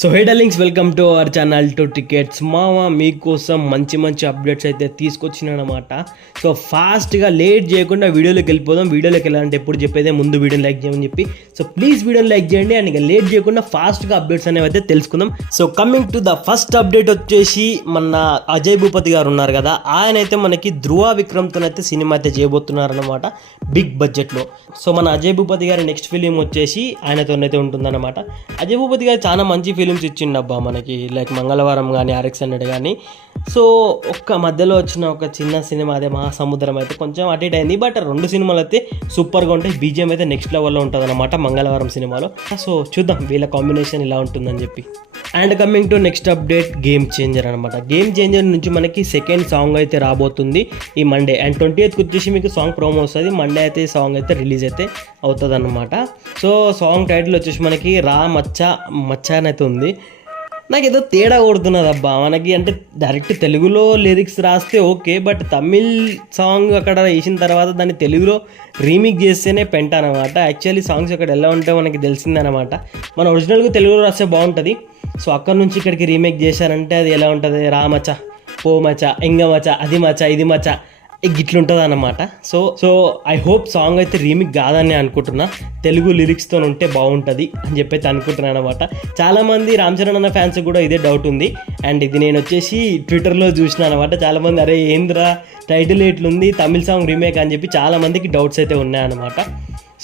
So hey darlings, welcome to our channel to tickets. మామ మీకోసం మంచి అప్డేట్స్ అయితే తీసుకొచ్చినానమాట. సో ఫాస్ట్గా లేట్ చేయకుండా వీడియోలోకి వెళ్ళిపోదాం. వీడియోలోకి వెళ్ళాలంటే ఎప్పుడు చెప్పేదే ముందు వీడియోని లైక్ చేయమని చెప్పి. సో ప్లీజ్ వీడియోని లైక్ చేయండి అండ్ ఇక లేట్ చేయకుండా ఫాస్ట్గా అప్డేట్స్ అనేవి అయితే తెలుసుకుందాం. So coming to the first update వచ్చేసి మన అజయ్ భూపతి గారు ఉన్నారు కదా, ఆయన అయితే మనకి ధృవ విక్రమ్తో అయితే సినిమా అయితే చేయబోతున్నారనమాట బిగ్ బడ్జెట్లో. సో మన అజయ్ భూపతి గారి నెక్స్ట్ ఫిలిం వచ్చేసి ఆయనతోనైతే ఉంటుందన్నమాట. అజయ్ భూపతి గారు చాలా మంచి ఫిలిమ్స్ ఇచ్చిండబ్బా మనకి, లైక్ మంగళవారం కానీ RX-100 కానీ. సో ఒక్క మధ్యలో వచ్చిన ఒక చిన్న సినిమా అదే మహాసముద్రం అయితే కొంచెం అటు ఇటు అయింది, బట్ రెండు సినిమాలు అయితే సూపర్గా ఉంటాయి. BGM అయితే నెక్స్ట్ లెవెల్లో ఉంటుంది అనమాట మంగళవారం సినిమాలో. సో చూద్దాం వీళ్ళ కాంబినేషన్ ఇలా ఉంటుందని చెప్పి. And coming to next update, game changer అనమాట. గేమ్ చేంజర్ నుంచి మనకి సెకండ్ సాంగ్ అయితే రాబోతుంది ఈ మండే. అండ్ 20th వచ్చేసి మీకు సాంగ్ ప్రోమో వస్తుంది. మండే అయితే సాంగ్ అయితే రిలీజ్ అయితే అవుతుంది అనమాట. సో సాంగ్ టైటిల్ వచ్చేసి మనకి రా మచ్చ అని అయితే ఉంది. నాకు ఏదో తేడా కొడుతున్నది అబ్బా మనకి. అంటే డైరెక్ట్ తెలుగులో లిరిక్స్ రాస్తే ఓకే, బట్ తమిళ్ సాంగ్ అక్కడ వేసిన తర్వాత దాన్ని తెలుగులో రీమిక్ చేస్తేనే పెంట అనమాట. యాక్చువల్లీ సాంగ్స్ అక్కడ ఎలా ఉంటాయో మనకి తెలిసిందనమాట. మన ఒరిజినల్గా తెలుగులో రాస్తే బాగుంటుంది. సో అక్కడ నుంచి ఇక్కడికి రీమేక్ చేశారంటే అది ఎలా ఉంటుంది, రామచ పో మచ ఇంగ మచ అది మచ ఇది మచ ఇట్లుంటుంది అన్నమాట. సో ఐ హోప్ సాంగ్ అయితే రీమిక్ కాదని అనుకుంటున్నా, తెలుగు లిరిక్స్తో ఉంటే బాగుంటుంది అని చెప్పి అయితే అనుకుంటున్నాను అనమాట. చాలామంది రామ్ చరణ్ అన్న ఫ్యాన్స్ కూడా ఇదే డౌట్ ఉంది. అండ్ ఇది నేను వచ్చేసి ట్విట్టర్లో చూసిన అనమాట. చాలామంది అరే ఏంద్రా టైటిల్ ఎట్లుంది తమిళ్ సాంగ్ రీమేక్ అని చెప్పి చాలామందికి డౌట్స్ అయితే ఉన్నాయన్నమాట.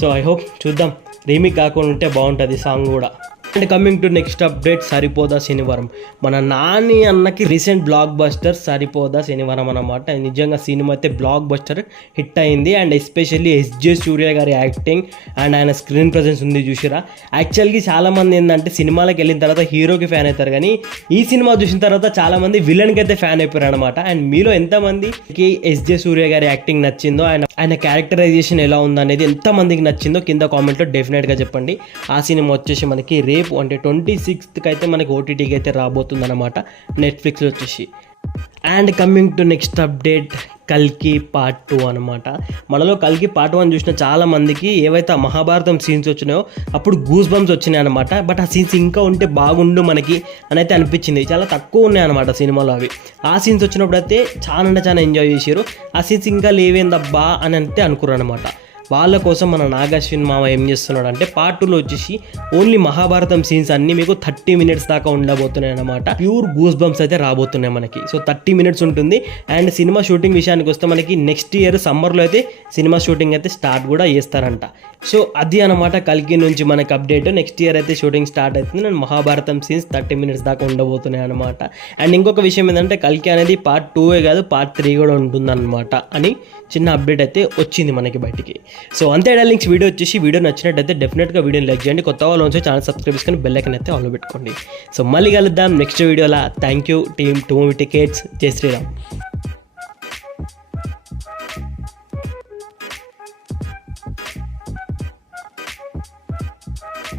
సో ఐ హోప్ చూద్దాం, రీమేక్ కాకుండా ఉంటే బాగుంటుంది సాంగ్ కూడా. And coming to next update, Saripodhaa Sanivaaram. మన నాని అన్నకి రీసెంట్ బ్లాక్ బస్టర్ సరిపోదా శనివారం అనమాట. నిజంగా సినిమా అయితే బ్లాక్ బస్టర్ హిట్ అయింది. అండ్ ఎస్పెషల్లీ SJ సూర్య గారి యాక్టింగ్ అండ్ ఆయన స్క్రీన్ ప్రజెన్స్ ఉంది చూసిరా. యాక్చువల్గా చాలామంది ఏంటంటే సినిమాలకు వెళ్ళిన తర్వాత హీరోకి ఫ్యాన్ అవుతారు, కానీ ఈ సినిమా చూసిన తర్వాత చాలామంది విలన్కి అయితే ఫ్యాన్ అయిపోయారు అనమాట. అండ్ మీలో ఎంతమందికి SJ సూర్య గారి యాక్టింగ్ నచ్చిందో, ఆయన క్యారెక్టరైజేషన్ ఎలా ఉందనేది ఎంతమందికి నచ్చిందో కింద కామెంట్లో డెఫినెట్గా చెప్పండి. ఆ సినిమా వచ్చేసి మనకి రేపు అంటే 26th అయితే మనకి OTTకి అయితే రాబోతుంది అనమాట, నెట్ఫ్లిక్స్లో వచ్చేసి. And coming to next update, కల్కి పార్ట్ 2 అనమాట. మనలో కల్కి పార్ట్ 1 చూసిన చాలా మందికి ఏవైతే ఆ మహాభారతం సీన్స్ వచ్చినాయో అప్పుడు గూస్ బంప్స్ వచ్చినాయి అనమాట. బట్ ఆ సీన్స్ ఇంకా ఉంటే బాగుండు మనకి అని అయితే అనిపించింది. చాలా తక్కువ ఉన్నాయి అనమాట సినిమాలో అవి. ఆ సీన్స్ వచ్చినప్పుడు అయితే చాలా ఎంజాయ్ చేశారు. ఆ సీన్స్ ఇంకా లేవేందబ్బా అని అయితే అనుకున్నారు అనమాట. వాళ్ళ కోసం మన నాగాశ్విన్ మామ ఏం చేస్తున్నాడు అంటే పార్ట్ 2లో వచ్చేసి ఓన్లీ మహాభారతం సీన్స్ అన్నీ మీకు 30 minutes దాకా ఉండబోతున్నాయి అనమాట. ప్యూర్ గూస్ బంప్స్ అయితే రాబోతున్నాయి మనకి. సో 30 minutes ఉంటుంది. అండ్ సినిమా షూటింగ్ విషయానికి వస్తే మనకి నెక్స్ట్ ఇయర్ సమ్మర్లో అయితే సినిమా షూటింగ్ అయితే స్టార్ట్ కూడా చేస్తారంట. సో అది అనమాట కల్కి నుంచి మనకి అప్డేట్. నెక్స్ట్ ఇయర్ అయితే షూటింగ్ స్టార్ట్ అవుతుంది అండ్ మహాభారతం సీన్స్ 30 minutes దాకా ఉండబోతున్నాయి అనమాట. అండ్ ఇంకొక విషయం ఏంటంటే కల్కి అనేది పార్ట్ 2 కాదు పార్ట్ 3 కూడా ఉంటుందన్నమాట అని చిన్న అప్డేట్ అయితే వచ్చింది మనకి బయటికి. సో అంతే డార్లింగ్స్, వీడియో వచ్చేసి వీడియో నచ్చినట్టయితే డెఫినెట్గా వీడియోని లైక్ చేయండి. కొత్త వాళ్ళు వచ్చి ఛానల్ సబ్స్క్రైబ్ చేసుకొని బెల్ ఐకాన్ అయితే ఆన్లో పెట్టుకోండి. సో మళ్ళీ కలుద్దాం నెక్స్ట్ వీడియోలో. Thank you team 2 Movie Tickets. జై శ్రీరామ్.